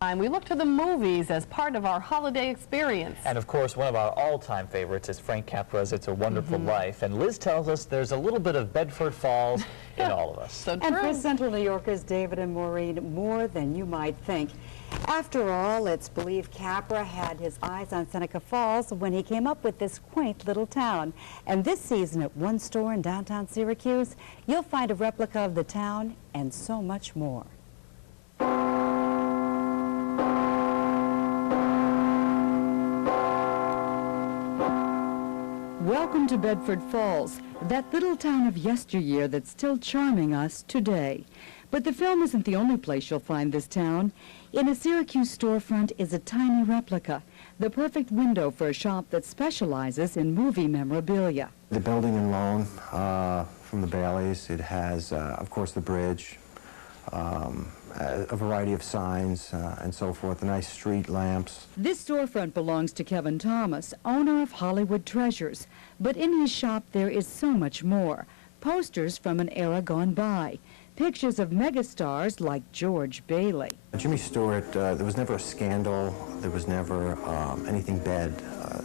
We look to the movies as part of our holiday experience. And of course, one of our all-time favorites is Frank Capra's It's a Wonderful Life. And Liz tells us there's a little bit of Bedford Falls in all of us. So And true. for Central New Yorkers, David and Maureen, more than you might think. After all, it's believed Capra had his eyes on Seneca Falls when he came up with this quaint little town. And this season at one store in downtown Syracuse, you'll find a replica of the town and so much more. Welcome to Bedford Falls, that little town of yesteryear that's still charming us today. But the film isn't the only place you'll find this town. In a Syracuse storefront is a tiny replica, the perfect window for a shop that specializes in movie memorabilia. The building and loan from the Baileys, it has, of course, the bridge, a variety of signs and so forth, the nice street lamps. This storefront belongs to Kevin Thomas, owner of Hollywood Treasures. But in his shop there is so much more. Posters from an era gone by. Pictures of megastars like George Bailey. Jimmy Stewart, there was never a scandal. There was never anything bad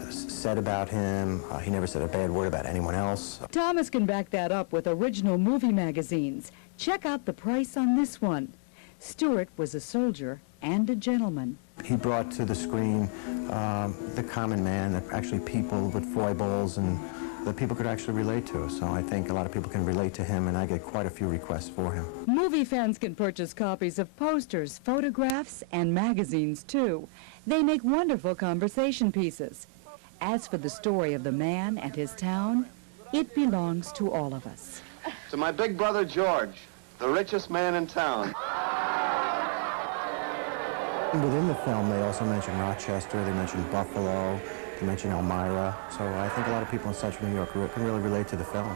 said about him. He never said a bad word about anyone else. Thomas can back that up with original movie magazines. Check out the price on this one. Stewart was a soldier and a gentleman. He brought to the screen the common man, actually people with foibles and that people could actually relate to. So I think a lot of people can relate to him, and I get quite a few requests for him. Movie fans can purchase copies of posters, photographs, and magazines, too. They make wonderful conversation pieces. As for the story of the man and his town, it belongs to all of us. To my big brother George, the richest man in town. Within the film, they also mention Rochester, they mention Buffalo, they mention Elmira, so I think a lot of people in Central New York can really relate to the film.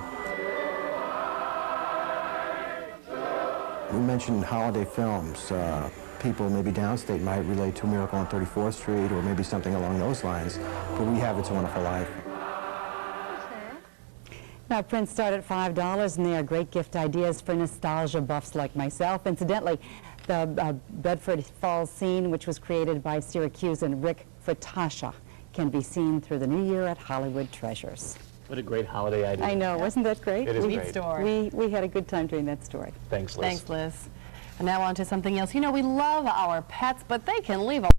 We mentioned holiday films. People maybe downstate might relate to Miracle on 34th Street or maybe something along those lines, but we have It's a Wonderful Life. Now, prints start at $5, and they are great gift ideas for nostalgia buffs like myself. Incidentally, the Bedford Falls scene, which was created by Syracusan Rick Fatasha, can be seen through the new year at Hollywood Treasures. What a great holiday idea. I know, wasn't that great? It is Neat great. story. We had a good time doing that story. Thanks, Liz. Thanks, Liz. And now on to something else. You know, we love our pets, but they can leave a